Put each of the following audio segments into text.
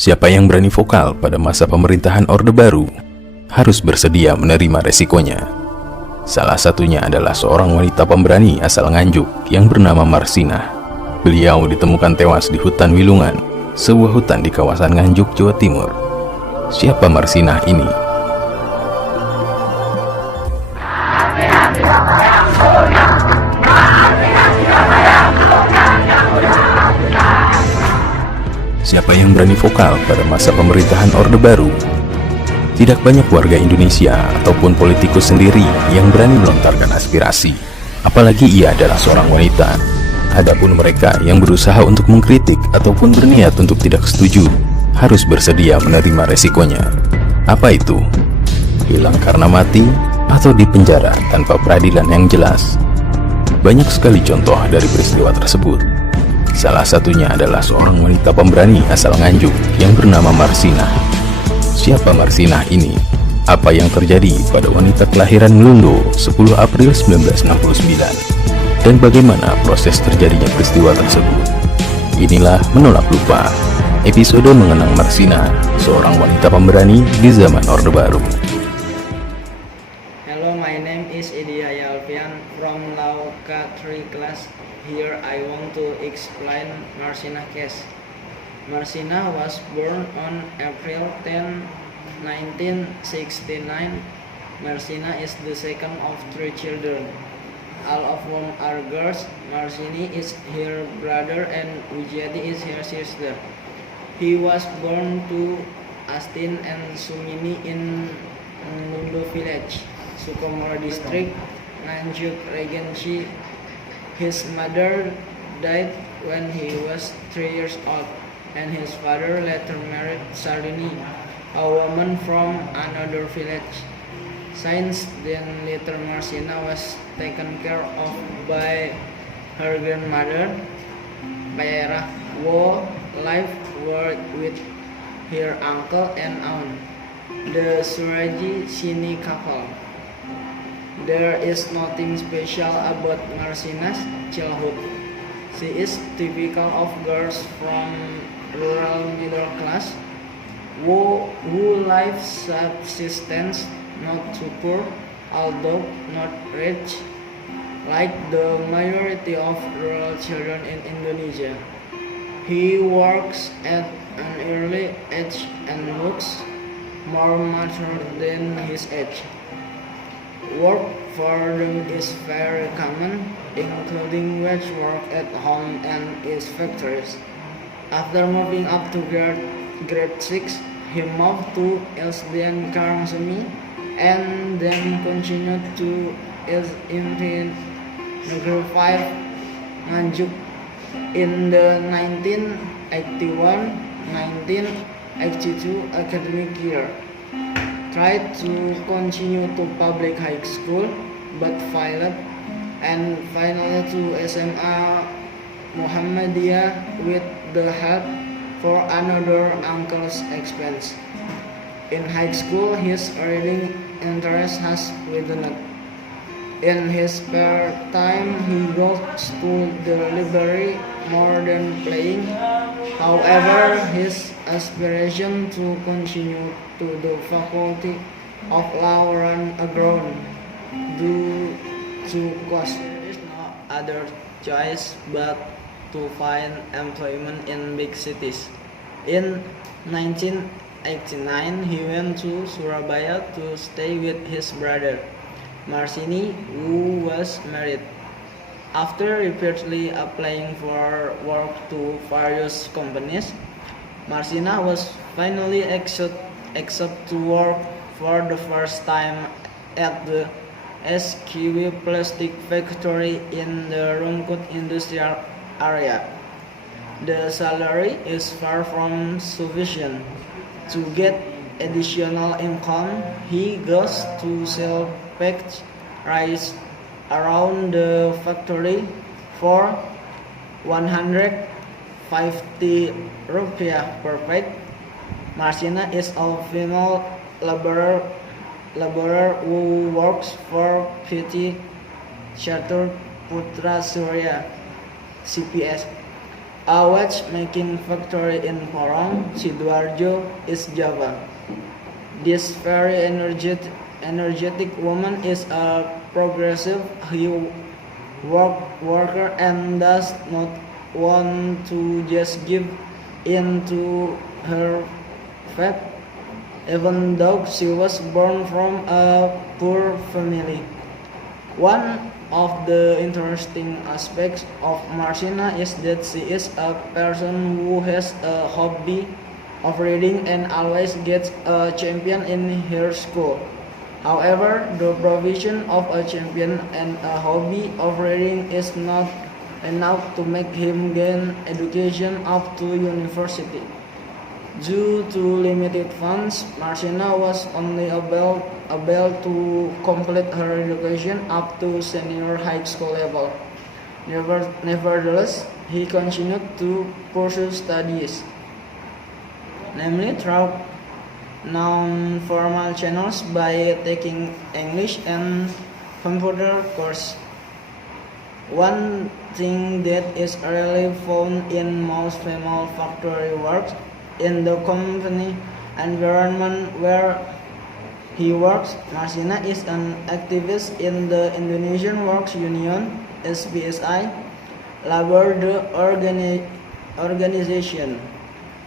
Siapa yang berani vokal pada masa pemerintahan Orde Baru harus bersedia menerima resikonya. Salah satunya adalah seorang wanita pemberani asal Nganjuk yang bernama Marsinah. Beliau ditemukan tewas di hutan Wilungan, sebuah hutan di kawasan Nganjuk, Jawa Timur. Siapa Marsinah ini? Siapa yang berani vokal pada masa pemerintahan Orde Baru? Tidak banyak warga Indonesia ataupun politikus sendiri yang berani melontarkan aspirasi, apalagi ia adalah seorang wanita. Adapun mereka yang berusaha untuk mengkritik ataupun berniat untuk tidak setuju, harus bersedia menerima resikonya. Apa itu? Hilang karena mati atau dipenjara tanpa peradilan yang jelas. Banyak sekali contoh dari peristiwa tersebut. Salah satunya adalah seorang wanita pemberani asal Nganjuk yang bernama Marsinah. Siapa Marsinah ini? Apa yang terjadi pada wanita kelahiran Nglundo 10 April 1969? Dan bagaimana proses terjadinya peristiwa tersebut? Inilah Menolak Lupa, episode mengenang Marsinah, seorang wanita pemberani di zaman Orde Baru. Hello, my name is Yahya Alfian from kelas. Here I want to explain Marsinah case. Marsinah was born on April 10, 1969. Marsinah is the second of 3 children, all of whom are girls. Marsini is her brother and Wijiati is her sister. He was born to Astin and Sumini in Nglundo village, Sukomoro district, Nganjuk Regency. His mother died when he was 3 years old, and his father later married Sumini, a woman from another village. Since then, little Marsinah was taken care of by her grandmother, Bayerah, who lived with her uncle and aunt, the Suraji-Sini couple. There is nothing special about Marsinah's childhood. She is typical of girls from rural middle class who live subsistence, not too poor, although not rich, like the majority of rural children in Indonesia. He works at an early age and looks more mature than his age. Work for them is very common, including wage work at home and in factories. After moving up to grade 6, he moved to Astin and then continued to in Negeri 5 Nganjuk. In the 1981-1982 academic year, tried to continue to public high school but failed, and finally to SMA Muhammadiyah with the help for another uncle's expense. In high school, his reading interest has widened. In his spare time, he goes to the library more than playing. However, his aspiration to continue to the Faculty of Law ran aground due to cost. There is no other choice but to find employment in big cities. In 1989, he went to Surabaya to stay with his brother, Marsini, who was married. After repeatedly applying for work to various companies, Marsinah was finally accepted to work for the first time at the SQW plastic factory in the Rungkut industrial area. The salary is far from sufficient. To get additional income, he goes to sell packed rice around the factory for 150 rupiah per pack. Marsinah is a female laborer who works for PT Catur Putra Surya (CPS), a watchmaking factory in Porong, Sidoarjo, East Java. This very energetic woman is a progressive worker and does not want to just give in to her fate, even though she was born from a poor family. One of the interesting aspects of Marsinah is that she is a person who has a hobby of reading and always gets a champion in her school. However, the provision of a champion and a hobby of reading is not enough to make him gain education up to university. Due to limited funds, Marsinah was only able to complete her education up to senior high school level. Nevertheless, he continued to pursue studies, namely through non-formal channels by taking English and computer course. One thing that is rarely found in most female factory works in the company environment where he works. Marsinah is an activist in the Indonesian Works Union (SBSI) labor organization,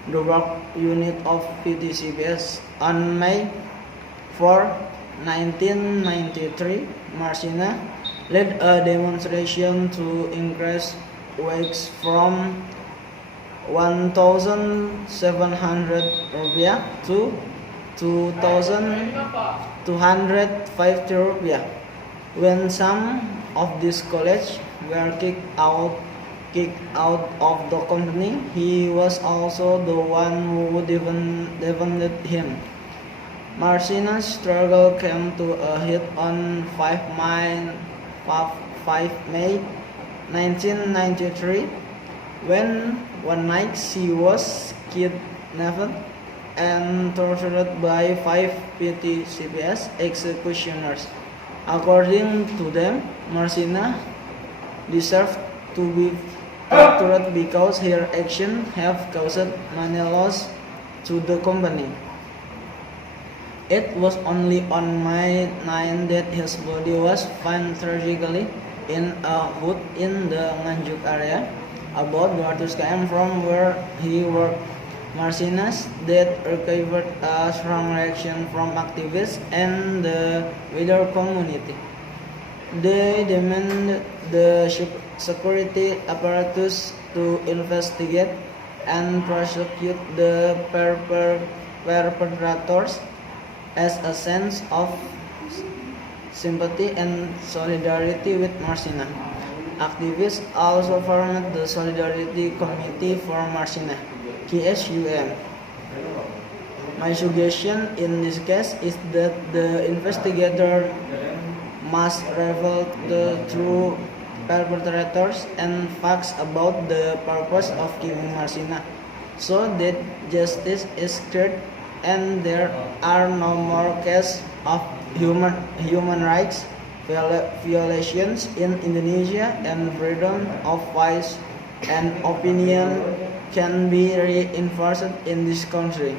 the work unit of PTCBS. On May 4, 1993, Marsinah led a demonstration to increase wages from 1,700 rupiah to 2,250 rupiah. When some of these colleagues were kicked out of the company, he was also the one who defended him. Marsinah's struggle came to a head on 5 May 1993, when one night she was kidnapped and tortured by 5 PTCBS executioners. According to them, Marsinah deserved to be tortured because her actions have caused money loss to the company. It was only on May 9 that his body was found tragically in a wood in the Nganjuk area, about 200 km from where he worked. Marsinah's death received a strong reaction from activists and the wider community. They demanded the security apparatus to investigate and prosecute the perpetrators as a sense of sympathy and solidarity with Marsinah. Activists also formed the Solidarity Committee for Marsinah, KSUM. My suggestion in this case is that the investigator must reveal the true perpetrators and facts about the purpose of killing Marsinah, so that justice is cleared and there are no more cases of human rights violations in Indonesia, and freedom of voice and opinion can be reinforced in this country.